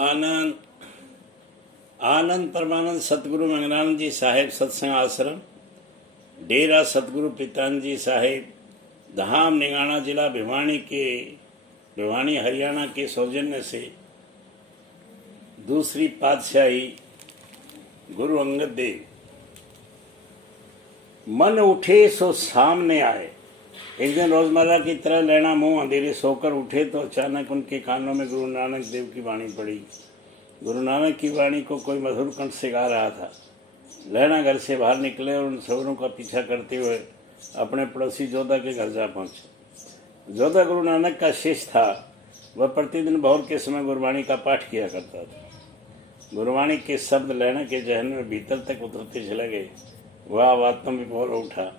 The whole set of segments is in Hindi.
आनंद आनंद परमानंद सतगुरु मंगलानंद जी साहेब सत्संग आश्रम, डेरा सतगुरु प्रीतानंद जी साहेब, धाम निगाना, जिला भिवानी हरियाणा के सौजन्य से दूसरी पातशाही गुरु अंगद देव। मन उठे सो सामने आए। एक दिन रोजमर्रा की तरह लैना मुंह अंधेरे सोकर उठे तो अचानक उनके कानों में गुरु नानक देव की वाणी पड़ी। गुरु नानक की वाणी को कोई मधुर कंठ से गा रहा था। लैना घर से बाहर निकले और उन सबरों का पीछा करते हुए अपने पड़ोसी जोधा के घर जा पहुंचे। जोधा गुरु नानक का शिष्य था। वह प्रतिदिन भोर के समय गुरबाणी का पाठ किया करता था। गुरबाणी के शब्द लैना के जहन में भीतर तक उतरते चले गए। वह वास्तव में बोल उठा।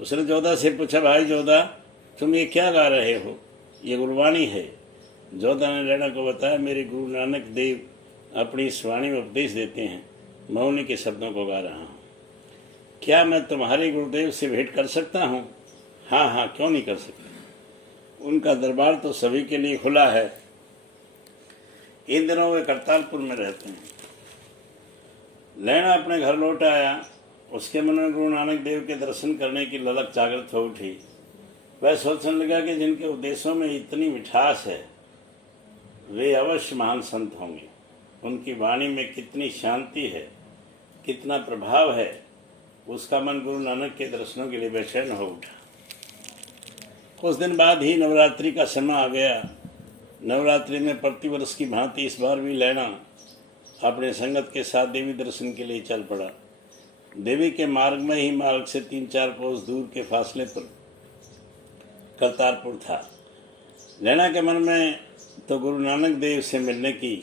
उसने जोधा से पूछा, भाई जोधा, तुम ये क्या गा रहे हो? ये गुरबाणी है। जोधा ने लैना को बताया, मेरे गुरु नानक देव अपनी इस वाणी में उपदेश देते हैं, मैं उन्हीं के शब्दों को गा रहा हूँ। क्या मैं तुम्हारे गुरुदेव से भेंट कर सकता हूँ? हाँ हाँ, क्यों नहीं कर सकता। उनका दरबार तो सभी के लिए खुला है। इन दिनों वे करतारपुर में रहते हैं। लैना अपने घर लौट आया। उसके मन में गुरु नानक देव के दर्शन करने की ललक जागृत हो उठी। वह सोचने लगा कि जिनके उपदेशों में इतनी मिठास है वे अवश्य महान संत होंगे। उनकी वाणी में कितनी शांति है, कितना प्रभाव है। उसका मन गुरु नानक के दर्शनों के लिए बेचैन हो उठा। कुछ दिन बाद ही नवरात्रि का समय आ गया। नवरात्रि में प्रतिवर्ष की भांति इस बार भी लैना अपने संगत के साथ देवी दर्शन के लिए चल पड़ा। देवी के मार्ग में ही मार्ग से 3-4 कोस दूर के फासले पर करतारपुर था। लैना के मन में तो गुरु नानक देव से मिलने की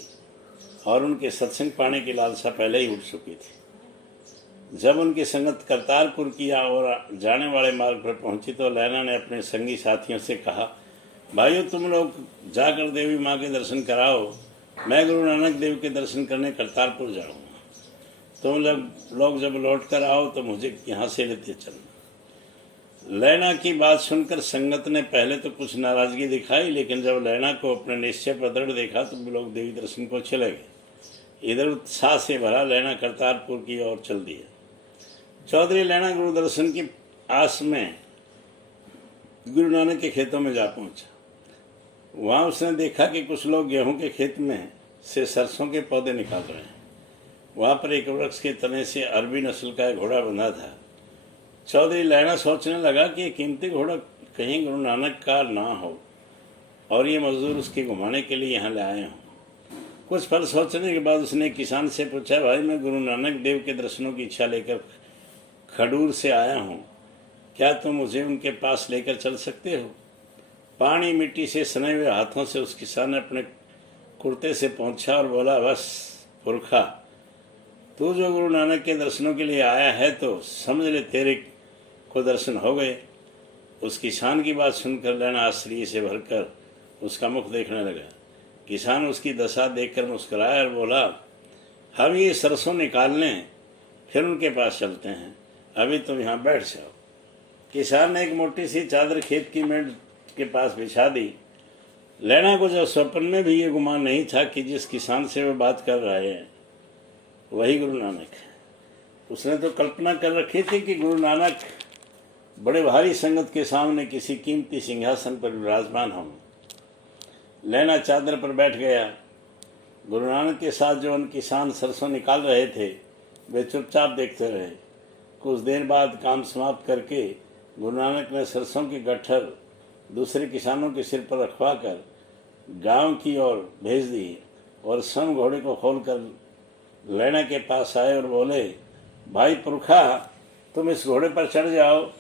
और उनके सत्संग पाने की लालसा पहले ही उठ चुकी थी। जब उनकी संगत करतारपुर की और जाने वाले मार्ग पर पहुंची तो लैना ने अपने संगी साथियों से कहा, भाइयों, तुम लोग जाकर देवी माँ के दर्शन कराओ, मैं गुरु नानक देव के दर्शन करने करतारपुर जाऊंगा। तुम लोग जब लौट कर आओ तो मुझे यहाँ से लेते चलना। लैना की बात सुनकर संगत ने पहले तो कुछ नाराजगी दिखाई, लेकिन जब लैना को अपने निश्चय पर दृढ़ देखा तो लोग देवी दर्शन को चले गए। इधर उत्साह से भरा लैना करतारपुर की ओर चल दिया। चौधरी लैना गुरु दर्शन की आस में गुरु नानक के खेतों में जा पहुंचा। वहां उसने देखा कि कुछ लोग गेहूं के खेत में से सरसों के पौधे निकाल रहे हैं। वहां पर एक वृक्ष के तने से अरबी नस्ल का एक घोड़ा बंधा था। चौधरी लैना सोचने लगा कि कीमती घोड़ा कहीं गुरु नानक का ना हो और ये मजदूर उसके घुमाने के लिए यहाँ ले आए हों। कुछ पल सोचने के बाद उसने किसान से पूछा, भाई, मैं गुरु नानक देव के दर्शनों की इच्छा लेकर खडूर से आया हूँ, क्या तुम मुझे उनके पास लेकर चल सकते हो? पानी मिट्टी से सने हुए हाथों से उस किसान ने अपने कुर्ते से पहुंचा और बोला, बस पुरखा, तू जो गुरु नानक के दर्शनों के लिए आया है तो समझ ले तेरे को दर्शन हो गए। उस किसान की बात सुनकर लैना आश्चर्य से भरकर उसका मुख देखने लगा। किसान उसकी दशा देखकर मुस्कुराया और बोला, हम ये सरसों निकाल लें, फिर उनके पास चलते हैं, अभी तुम यहाँ बैठ जाओ। किसान ने एक मोटी सी चादर खेत की मेड़ के पास बिछा दी। लैना को जब स्वप्न में भी ये गुमान नहीं था कि जिस किसान से वे बात कर रहे हैं वही गुरु नानक है। उसने तो कल्पना कर रखी थी कि गुरु नानक बड़े भारी संगत के सामने किसी कीमती सिंहासन पर विराजमान होंगे। लैना चादर पर बैठ गया। गुरु नानक के साथ जो उन किसान सरसों निकाल रहे थे वे चुपचाप देखते रहे। कुछ देर बाद काम समाप्त करके गुरु नानक ने सरसों की गट्ठर दूसरे किसानों के सिर पर रखवा कर गाँव की ओर भेज दी और स्वयं घोड़े को खोलकर लैना के पास आए और बोले, भाई पुरखा, तुम इस घोड़े पर चढ़ जाओ,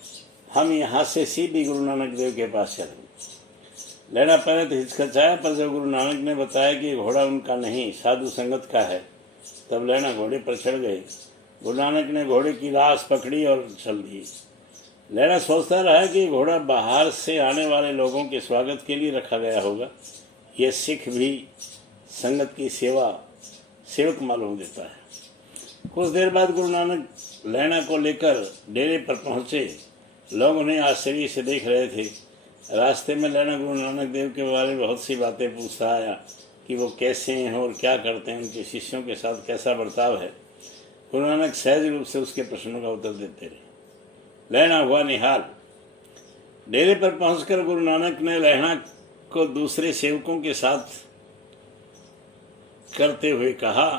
हम यहाँ से सीधी गुरु नानक देव के पास चलेंगे। लैना पहले तो हिचकिचाया, पर जब गुरु नानक ने बताया कि घोड़ा उनका नहीं साधु संगत का है तब लैना घोड़े पर चढ़ गए। गुरु नानक ने घोड़े की लाश पकड़ी और चल दी। लैना सोचता रहा कि घोड़ा बाहर से आने वाले लोगों के स्वागत के लिए रखा गया होगा। यह सिख भी संगत की सेवक मालूम देता है। कुछ देर बाद गुरु नानक लैना को लेकर डेरे पर पहुंचे। लोग उन्हें आश्चर्य से देख रहे थे। रास्ते में लैना गुरु नानक देव के बारे में बहुत सी बातें पूछता आया कि वो कैसे हैं और क्या करते हैं, उनके शिष्यों के साथ कैसा बर्ताव है। गुरु नानक सहज रूप से उसके प्रश्नों का उत्तर देते रहे। लहणा हुआ निहाल। डेरे पर पहुंचकर गुरु नानक ने लहणा को दूसरे सेवकों के साथ करते हुए कहा,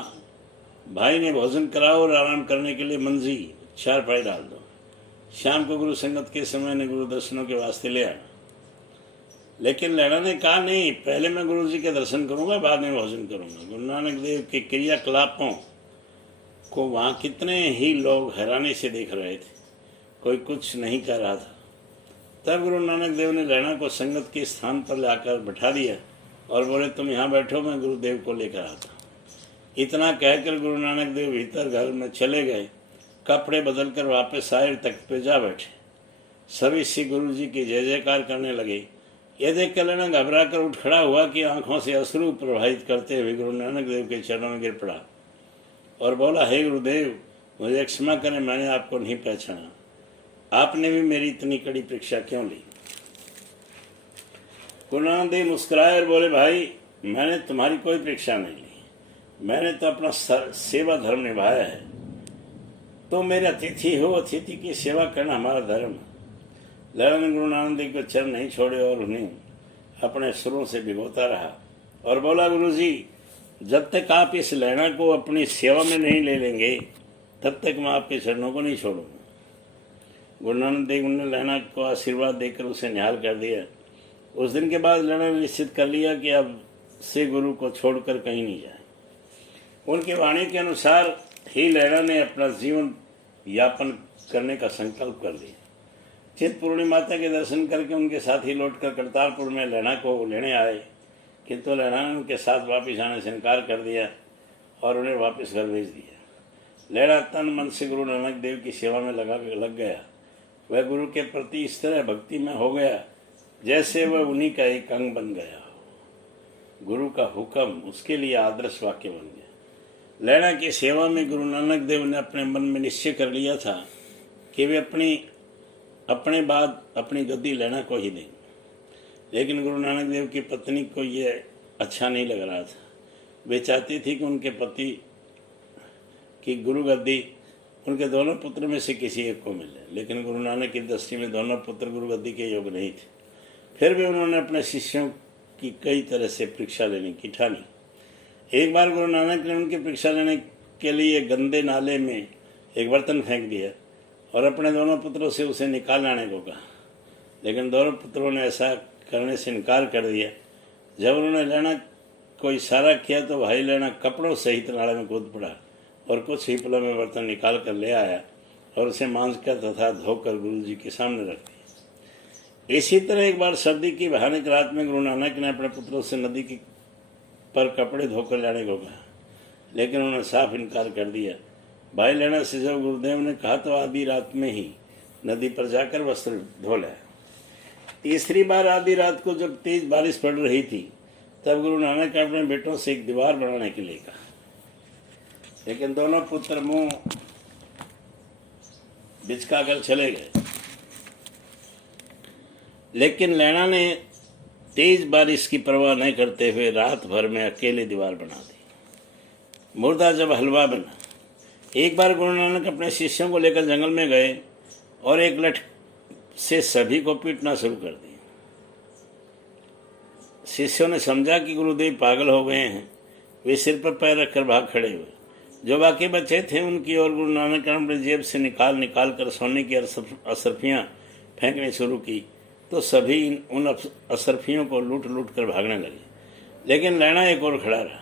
भाई ने भोजन कराओ और आराम करने के लिए मंजी चारपाई डाल दो। शाम को गुरु संगत के समय ने गुरु दर्शनों के वास्ते ले आना। लेकिन लहणा ने कहा, नहीं, पहले मैं गुरु जी के दर्शन करूंगा, बाद में भोजन करूंगा। गुरु नानक देव के क्रियाकलापों को वहाँ कितने ही लोग हैरानी से देख रहे थे, कोई कुछ नहीं कर रहा था। तब गुरु नानक देव ने लहणा को संगत के स्थान पर लाकर बैठा दिया और बोले, तुम यहाँ बैठो, मैं गुरुदेव को लेकर आता। इतना कहकर गुरु नानक देव भीतर घर में चले गए। कपड़े बदलकर वापस आए, तख्त पे जा बैठे। सभी श्री गुरु जी की जय जयकार करने लगे। यह देख कर लहणा घबरा कर उठ खड़ा हुआ कि आंखों से अश्रु प्रवाहित करते हुए गुरु नानक देव के चरणों में गिर पड़ा और बोला, हे गुरुदेव, मुझे क्षमा करें, मैंने आपको नहीं पहचाना। आपने भी मेरी इतनी कड़ी परीक्षा क्यों ली? गुरु नानक देव मुस्कुराए और बोले, भाई, मैंने तुम्हारी कोई परीक्षा नहीं ली, मैंने तो अपना सेवा धर्म निभाया है। तो मेरे अतिथि हो, अतिथि की सेवा करना हमारा धर्म है। लहणा ने गुरु नानक देव के चरण नहीं छोड़े और उन्हें अपने सुरों से भिगोता रहा और बोला, गुरु जी, जब तक आप इस लहणा को अपनी सेवा में नहीं ले लेंगे, तब तक मैं आपके चरणों को नहीं छोड़ूंगा। गुरु नानक देव ने लहणा को आशीर्वाद देकर उसे निहाल कर दिया। उस दिन के बाद लहणा ने निश्चित कर लिया कि अब से गुरु को छोड़कर कहीं नहीं जाए। उनके वाणी के अनुसार ही लहणा ने अपना जीवन यापन करने का संकल्प कर लिया। चिंतपूर्णी माता के दर्शन करके उनके साथ ही लौटकर करतारपुर में लहणा को लेने आए, किंतु लहणा ने उनके साथ वापस आने से इनकार कर दिया और उन्हें वापस घर भेज दिया। लहणा तन मन से गुरु नानक देव की सेवा में लग गया। वह गुरु के प्रति इस तरह भक्ति में हो गया जैसे वह उन्हीं का एक अंग बन गया हो। गुरु का हुक्म उसके लिए आदर्श वाक्य बन गया। लहणा की सेवा में गुरु नानक देव ने अपने मन में निश्चय कर लिया था कि वे अपने बाद अपनी गद्दी लहणा को ही देंगे। लेकिन गुरु नानक देव की पत्नी को यह अच्छा नहीं लग रहा था। वे चाहती थी कि उनके पति की गुरु गद्दी उनके दोनों पुत्र में से किसी एक को मिले, लेकिन गुरु नानक की दृष्टि में दोनों पुत्र गुरु गद्दी के योग्य नहीं थे। फिर भी उन्होंने अपने शिष्यों की कई तरह से परीक्षा लेने की ठानी। एक बार गुरु नानक ने उनकी परीक्षा लेने के लिए गंदे नाले में एक बर्तन फेंक दिया और अपने दोनों पुत्रों से उसे निकाल लाने को कहा, लेकिन दोनों पुत्रों ने ऐसा करने से इनकार कर दिया। जब उन्होंने लहणा को इशारा किया तो भाई लहणा कपड़ों सहित नाले में कूद पड़ा और कुछ ही पलों में बर्तन निकाल कर ले आया और उसे मांझ कर तथा धोकर गुरु जी के सामने रख दिया। इसी तरह एक बार सर्दी की भयानक रात में गुरु नानक ने अपने पुत्रों से नदी की पर कपड़े धोकर लाने को कहा, लेकिन उन्होंने साफ इनकार कर दिया। भाई लहणा से जब गुरुदेव ने कहा तो आधी रात में ही नदी पर जाकर वस्त्र धो लाया। तीसरी बार आधी रात को जब तेज बारिश पड़ रही थी तब गुरु नानक ने अपने बेटों से एक दीवार बनाने के लिए कहा, लेकिन दोनों पुत्र मुंह बिचकाकर चले गए। लेकिन लहणा ने तेज बारिश की परवाह नहीं करते हुए रात भर में अकेले दीवार बना दी। मुर्दा जब हलवा बना। एक बार गुरु नानक अपने शिष्यों को लेकर जंगल में गए और एक लठ से सभी को पीटना शुरू कर दिया। शिष्यों ने समझा कि गुरुदेव पागल हो गए हैं। वे सिर पर पैर रखकर भाग खड़े हुए। जो बाकी बचे थे उनकी ओर गुरु नानक ने अपने जेब से निकाल कर सोने की असरफियाँ फेंकनी शुरू की तो सभी उन असरफियों को लूट कर भागने लगे। लेकिन लहणा एक और खड़ा रहा।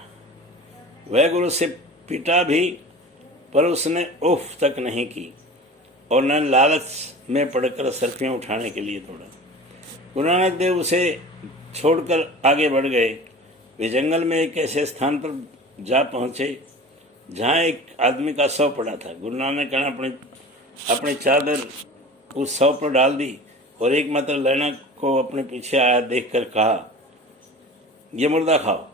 वह गुरु से पिटा भी, पर उसने उफ तक नहीं की और न लालच में पड़कर असरफियाँ उठाने के लिए दौड़ा। गुरु नानक देव उसे छोड़कर आगे बढ़ गए। वे जंगल में एक ऐसे स्थान पर जा पहुँचे जहाँ एक आदमी का शव पड़ा था। गुरु नानक ने अपनी चादर उस शव पर डाल दी और एकमात्र लहणा को अपने पीछे आया देखकर कहा, ये मुर्दा खाओ।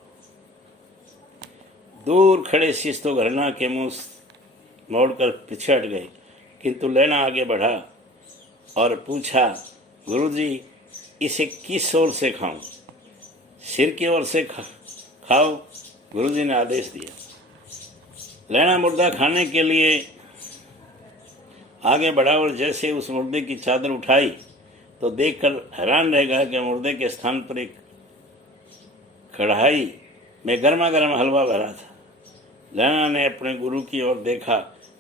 दूर खड़े शिष्य तो घरना के मुंह मोड़कर पीछे हट गए, किंतु लहणा आगे बढ़ा और पूछा, गुरुजी, इसे किस ओर से खाऊं? सिर की ओर से खाओ, गुरुजी ने आदेश दिया। लैना मुर्दा खाने के लिए आगे बढ़ा और जैसे उस मुर्दे की चादर उठाई तो देखकर हैरान रह गया कि मुर्दे के स्थान पर एक कढ़ाई में गर्मा गर्म हलवा भरा था। लैना ने अपने गुरु की ओर देखा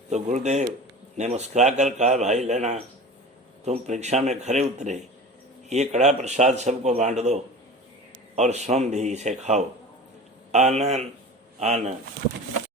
तो गुरुदेव ने मुस्कुराकर कहा, भाई लैना, तुम परीक्षा में खरे उतरे, ये कड़ा प्रसाद सबको बांट दो और स्वयं भी इसे खाओ। आनंद आनंद।